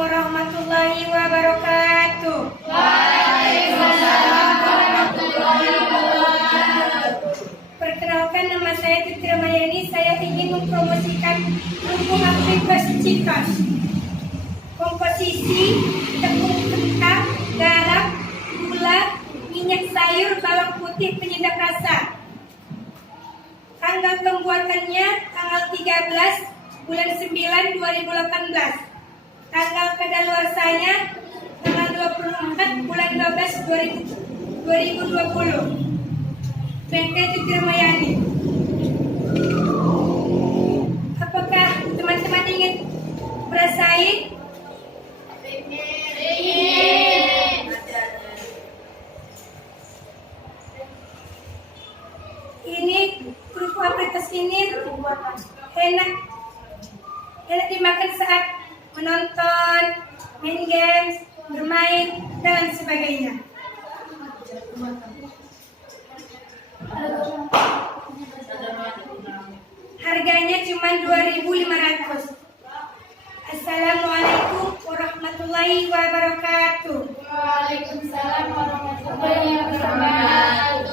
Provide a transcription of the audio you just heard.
warahmatullahi wabarakatuh. Waalaikumsalam warahmatullahi wabarakatuh. Perkenalkan, nama saya Titi Ramayani. Saya ingin mempromosikan kerupuk Afrika Cikas. Komposisi: tepung kentang, garam, gula, minyak sayur, bawang putih penyedap rasa. Tanggal pembuatannya tanggal 13 bulan 9 2018. Tanggal kadaluarsanya tanggal 24 bulan 12 2020. PT Titi Ramayani. Apakah teman-teman ingin merasain? Ini kerupuk Afrika ini enak dimakan saat menonton, main games, bermain, dan sebagainya. Harganya cuma 2.500. Assalamualaikum warahmatullahi wabarakatuh. Waalaikumsalam warahmatullahi wabarakatuh.